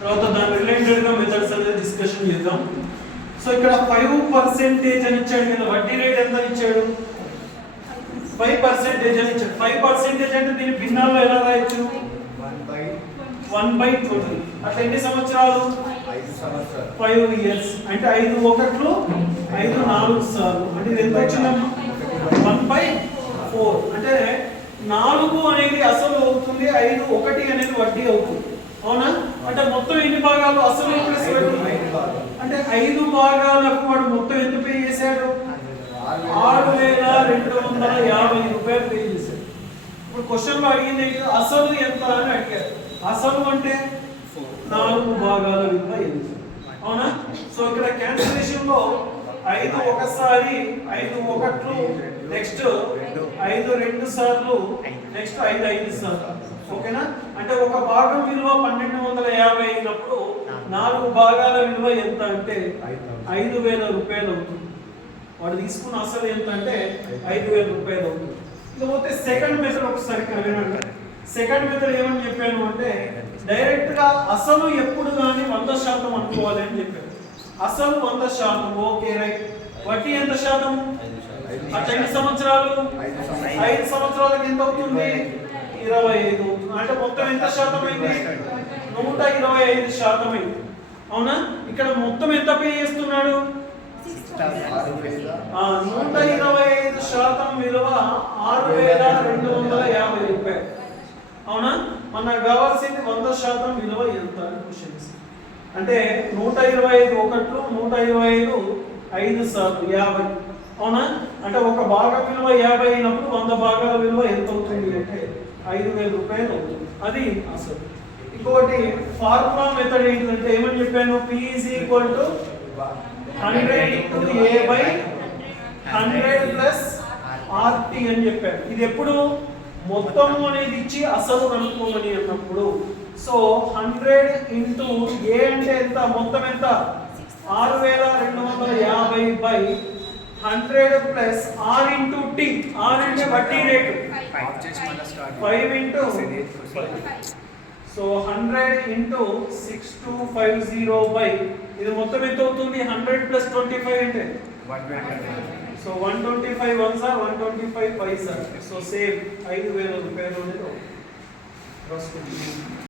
తర్వాత దాని రిలేటెడ్ గా మెథడ్స్ అనేది డిస్కషన్ చేద్దాం. సో ఇక్కడ 5% అని ఇచ్చాడు కదా, వడ్డీ రేట్ ఎంత ఇచ్చాడు? 5% అని ఇచ్చాడు. 5% అంటే దీని భిన్నాల్లో ఎలా రాయొచ్చు? 1/20. అట్లా ఎన్ని సంవత్సరాలు? 5 ఇయర్స్. అంటే 5 ఒకట్లు 5 4 సార్లు. అంటే ఇది ఎంత వచ్చిందమ్మా? 1/4. అంటే 4 అనేది అసలు అవుతుంది, 5 1 అనేది వడ్డీ అవుతుంది. అవునా? అంటే మొత్తం ఎన్ని భాగాలు? అసలు ప్లస్ వడ్డీ. అంటే 5 భాగాలకు వాడు మొత్తం ఎంత పే చేశాడు? 6,250 రూపాయలు పే చేశాడు. ఇప్పుడు క్వశ్చన్ లో అడిగింది ఏంటి? అసలు ఎంత అని అడిగారు. అసలు అంటే 4 భాగాల విలువ ఎంత? అవునా? సో ఇక్కడ క్యాన్సిలేషన్ లో 5 ఒకసారి, 5 ఒకట్లు, నెక్స్ట్ 5 2 సార్లు, నెక్స్ట్ 5 5 సార్లు. ఓకేనా? అంటే ఒక భాగం విలువ 1250 అయినప్పుడు 4 భాగాల విలువ ఎంత అంటే 5,000 రూపాయలు అవుతుంది. వాడు తీసుకున్న అసలు ఎంత అంటే 5,000 రూపాయలు అవుతుంది. ఇకపోతే సెకండ్ మెథడ్ ఒకసారి వినండి. సెకండ్ మెథడ్ ఏమని చెప్పాను అంటే డైరెక్ట్ గా అసలు ఎప్పుడు కానీ 100% అనుకోవాలి అని చెప్పాను. అసలు 100%. Okay right. వడ్డీ ఎంత శాతం? 5 సంవత్సరాలు. 5 సంవత్సరాలకు ఎంత అవుతుంది? 25 అవుతుంది. అంటే మొత్తం ఎంత శాతం అయింది? 125% అయింది. అవునా? ఇక్కడ మొత్తం ఎంత పే చేస్తున్నాడు? 125% విలువ 6,250 రూపాయలు. అవునా? మనకు కావాల్సింది 100% విలువ ఎంత అని క్వశ్చన్స్. అంటే 125 ఒకట్లు, 125 5 సార్లు 50. అవునా? అంటే ఒక భాగం విలువ 50 అయినప్పుడు 100 భాగాల విలువ ఎంత అవుతుంది అంటే 5,000 రూపాయలు అవుతుంది. అది అసలు. ఇంకొకటి ఫార్ములా మెథడ్ ఏంటంటే ఏమని చెప్పాను? P = 100 × A/100 + RT అని చెప్పాను. ఇది ఎప్పుడు? మొత్తం అనేది ఇచ్చి అసలు కనుక్కోమని అన్నప్పుడు. సో 100 × A అంటే ఎంత? మొత్తం ఎంత? 6,250/100 + R × T. R అంటే వడ్డీ రేటు 5 × 5. సో 100 × 6250 ఇది మొత్తం ఎంత అవుతుంది? 100 + 25 అంటే so 125 1 sir, 125 5 sir. So same 5,000 రూపాయలు అనేది రాసుకుంటున్నాను.